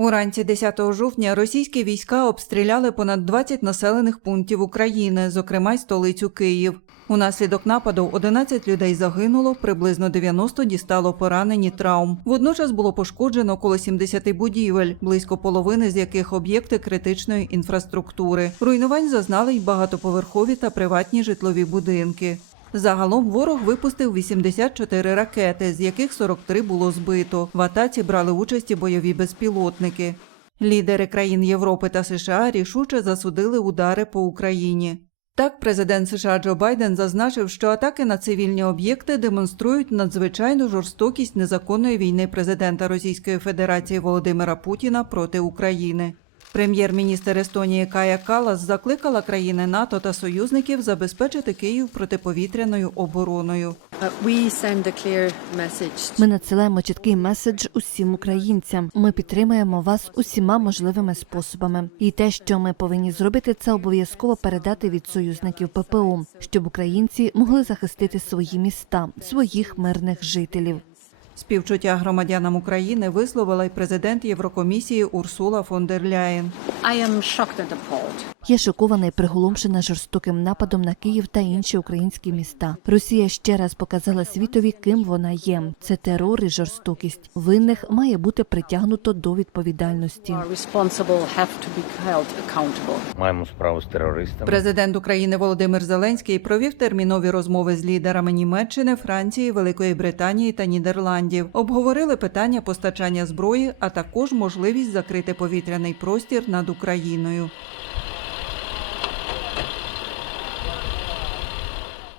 Уранці 10 жовтня російські війська обстріляли понад 20 населених пунктів України, зокрема й столицю Київ. Унаслідок нападу 11 людей загинуло, приблизно 90 дістало поранені травм. Водночас було пошкоджено коло 70 будівель, близько половини з яких об'єкти критичної інфраструктури. Руйнувань зазнали й багатоповерхові та приватні житлові будинки. Загалом ворог випустив 84 ракети, з яких 43 було збито. В атаці брали участь і бойові безпілотники. Лідери країн Європи та США рішуче засудили удари по Україні. Так, президент США Джо Байден зазначив, що атаки на цивільні об'єкти демонструють надзвичайну жорстокість незаконної війни президента Російської Федерації Володимира Путіна проти України. Прем'єр-міністр Естонії Кая Калас закликала країни НАТО та союзників забезпечити Київ протиповітряною обороною. Uh, Ми надсилаємо чіткий меседж усім українцям. Ми підтримуємо вас усіма можливими способами. І те, що ми повинні зробити, це обов'язково передати від союзників ППО, щоб українці могли захистити свої міста, своїх мирних жителів. Співчуття громадянам України висловила й президент Єврокомісії Урсула фон дер Ляєн. Я шокована і приголомшена жорстоким нападом на Київ та інші українські міста. Росія ще раз показала світові, ким вона є. Це терор і жорстокість. Винних має бути притягнуто до відповідальності. Маємо справу з терористами. Президент України Володимир Зеленський провів термінові розмови з лідерами Німеччини, Франції, Великої Британії та Нідерландів. Обговорили питання постачання зброї, а також можливість закрити повітряний простір над Україною.